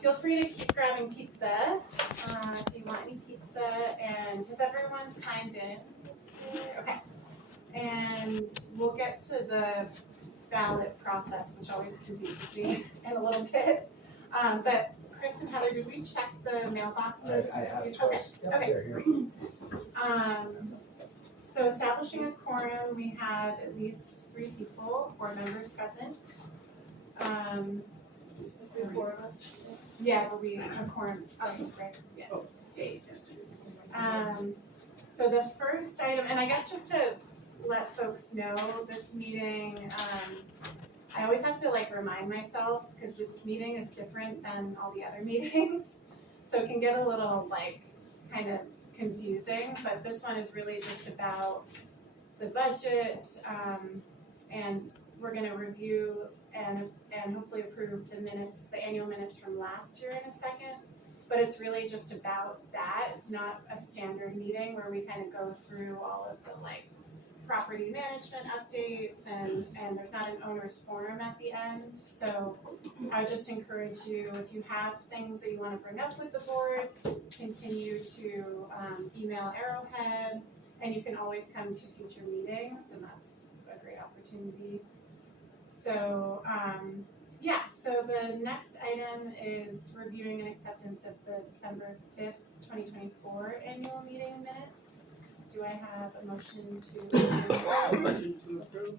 Feel free to keep grabbing pizza. Do you want any pizza? And has everyone signed in? Okay. And we'll get to the ballot process, which always confuses me in a little bit. But Chris and Heather, did we check the mailboxes? I have Okay. twice. Yep, Okay. they're here. So establishing a quorum, we have at least 3 people, 4 members present. The 4 of us. Yeah, but we a quorum. Oh, right. Yeah. So the first item, and I guess just to let folks know, this meeting, I always have to like remind myself because this meeting is different than all the other meetings, so it can get a little like kind of confusing. But this one is really just about the budget, and we're going to review and hopefully approve the minutes, the annual minutes from last year in a second. But it's really just about that. It's not a standard meeting where we kind of go through all of the like property management updates and there's not an owner's forum at the end. So I would just encourage you, if you have things that you want to bring up with the board, continue to email Arrowhead, and you can always come to future meetings, and that's a great opportunity. So yeah, so the next item is reviewing and acceptance of the December 5th, 2024 annual meeting minutes. Do I have a motion to approve? Motion to approve.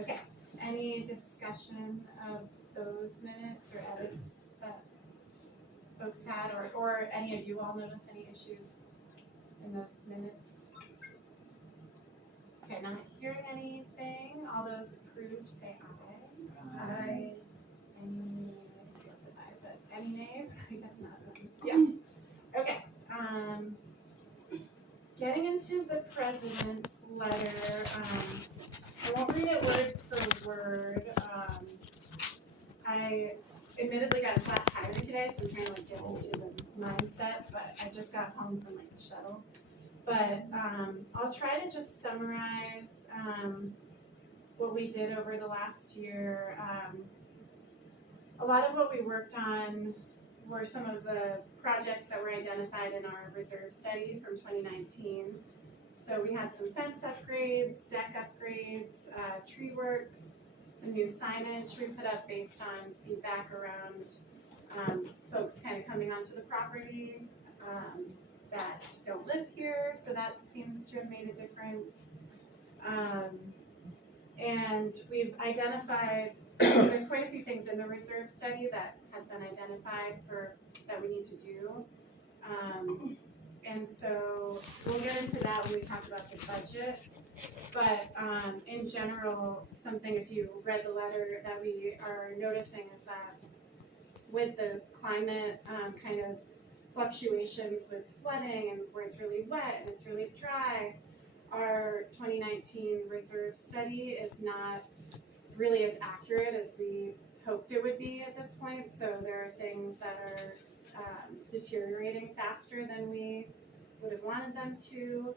Okay, any discussion of those minutes or edits that folks had, or any of you all notice any issues in those minutes? Okay, not hearing anything. All those approved say aye. Aye. Any, I guess aye, but any nays? I guess not. Yeah. Okay. Getting into the president's letter, I won't read it word for word. I admittedly got a flat tire today, so I'm trying to like get into the mindset, but I just got home from like the shuttle. But I'll try to just summarize what we did over the last year. A lot of what we worked on were some of the projects that were identified in our reserve study from 2019. So we had some fence upgrades, deck upgrades, tree work, some new signage we put up based on feedback around folks kind of coming onto the property that don't live here, so that seems to have made a difference. And we've identified, there's quite a few things in the reserve study that has been identified that we need to do. And so we'll get into that when we talk about the budget. But in general, something, if you read the letter, that we are noticing is that with the climate kind of fluctuations with flooding and where it's really wet and it's really dry, our 2019 reserve study is not really as accurate as we hoped it would be at this point. So there are things that are deteriorating faster than we would have wanted them to.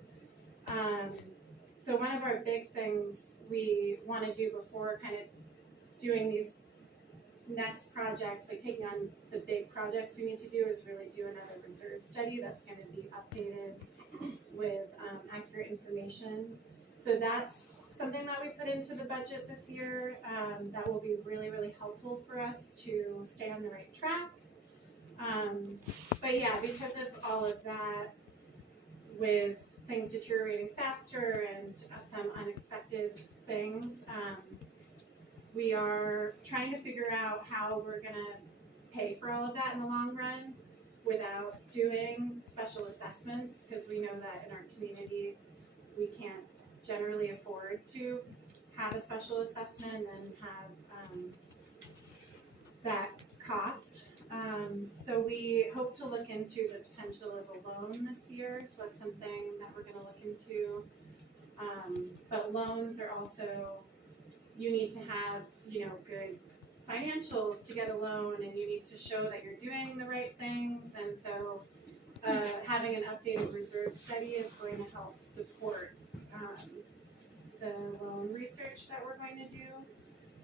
So one of our big things we want to do before kind of doing these next projects, like taking on the big projects we need to do, is really do another reserve study that's going to be updated with accurate information. So that's something that we put into the budget this year that will be really, really helpful for us to stay on the right track. But yeah, because of all of that, with things deteriorating faster and some unexpected things, we are trying to figure out how we're going to pay for all of that in the long run without doing special assessments, because we know that in our community we can't generally afford to have a special assessment and have that cost. So we hope to look into the potential of a loan this year, so that's something that we're going to look into. But loans are also, you need to have, good financials to get a loan, and you need to show that you're doing the right things. And so having an updated reserve study is going to help support the loan research that we're going to do.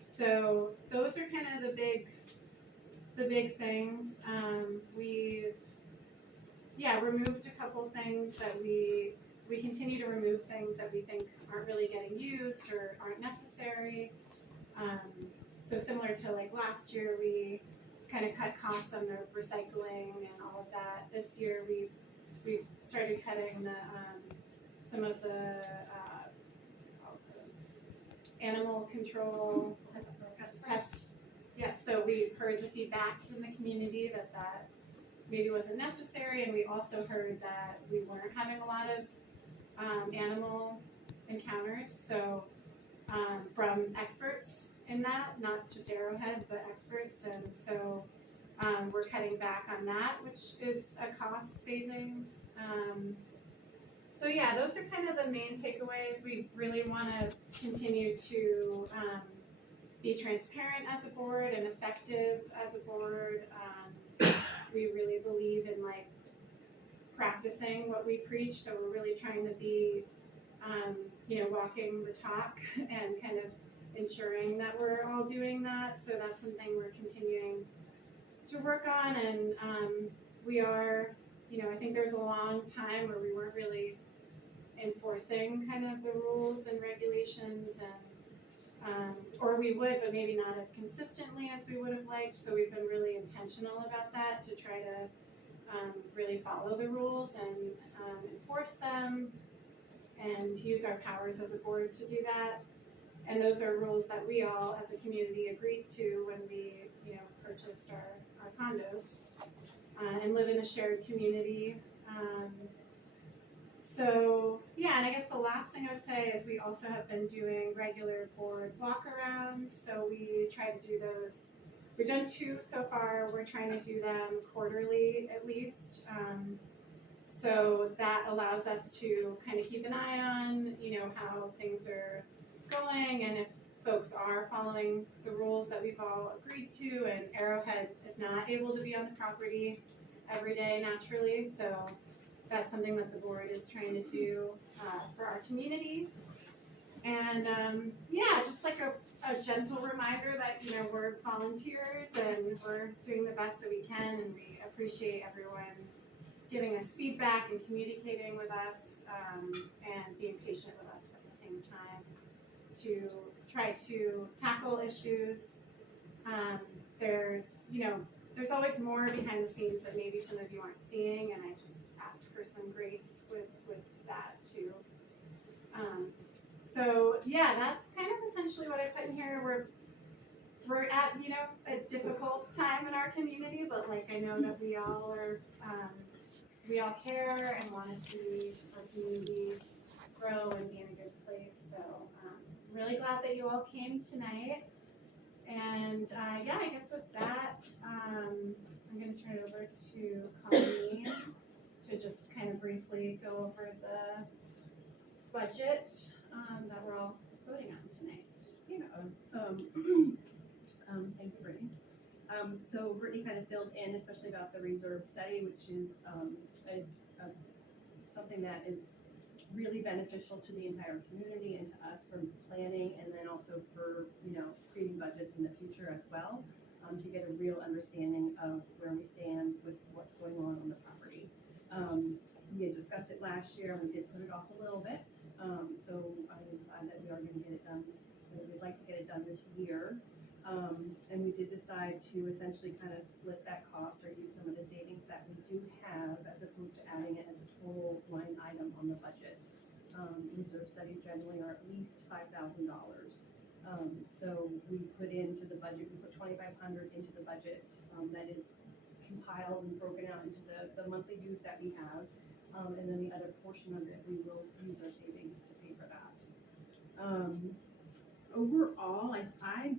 So those are kind of the big the big things. We've removed a couple things that we continue to remove things that we think aren't really getting used or aren't necessary. So similar to like last year, we kind of cut costs on the recycling and all of that. This year, we've started cutting the some of the animal control, pest. Yep. So we heard the feedback from the community that maybe wasn't necessary, and we also heard that we weren't having a lot of animal encounters. So from experts in that, not just Arrowhead, but experts, and so we're cutting back on that, which is a cost savings. So yeah, those are kind of the main takeaways. We really want to continue to be transparent as a board and effective as a board. We really believe in like practicing what we preach, so we're really trying to be, walking the talk and kind of ensuring that we're all doing that. So that's something we're continuing to work on, and we are, I think there's a long time where we weren't really enforcing kind of the rules and regulations, and or we would, but maybe not as consistently as we would have liked. So we've been really intentional about that to try to really follow the rules and enforce them, and use our powers as a board to do that. And those are rules that we all as a community agreed to when we, purchased our condos and live in a shared community. So yeah, and I guess the last thing I would say is we also have been doing regular board walkarounds. So we try to do those. We've done 2 so far. We're trying to do them quarterly at least. So that allows us to kind of keep an eye on, how things are going, and if folks are following the rules that we've all agreed to. And Arrowhead is not able to be on the property every day naturally, so that's something that the board is trying to do for our community. And just like a gentle reminder that we're volunteers and we're doing the best that we can, and we appreciate everyone giving us feedback and communicating with us, and being patient with us at the same time to try to tackle issues. There's always more behind the scenes that maybe some of you aren't seeing, and I just ask for some grace with that too. So yeah, that's kind of essentially what I put in here. We're at a difficult time in our community, but like I know that we all are we all care and want to see our community grow and be in a good place. So I'm really glad that you all came tonight. And I guess with that, I'm going to turn it over to Colleen to just kind of briefly go over the budget that we're all voting on tonight. Thank you, Brittany. So Brittany kind of filled in, especially about the reserve study, which is something that is really beneficial to the entire community and to us for planning, and then also for creating budgets in the future as well, to get a real understanding of where we stand with what's going on the property. We had discussed it last year, and we did put it off a little bit. So I'm glad that we are going to get it done. We'd like to get it done this year. And we did decide to essentially kind of split that cost or use some of the savings that we do have, as opposed to adding it as a total line item on the budget. Reserve studies generally are at least $5,000. So we put into the budget, we put $2,500 into the budget that is compiled and broken out into the monthly dues that we have. And then the other portion of it, we will use our savings to pay for that. Overall, I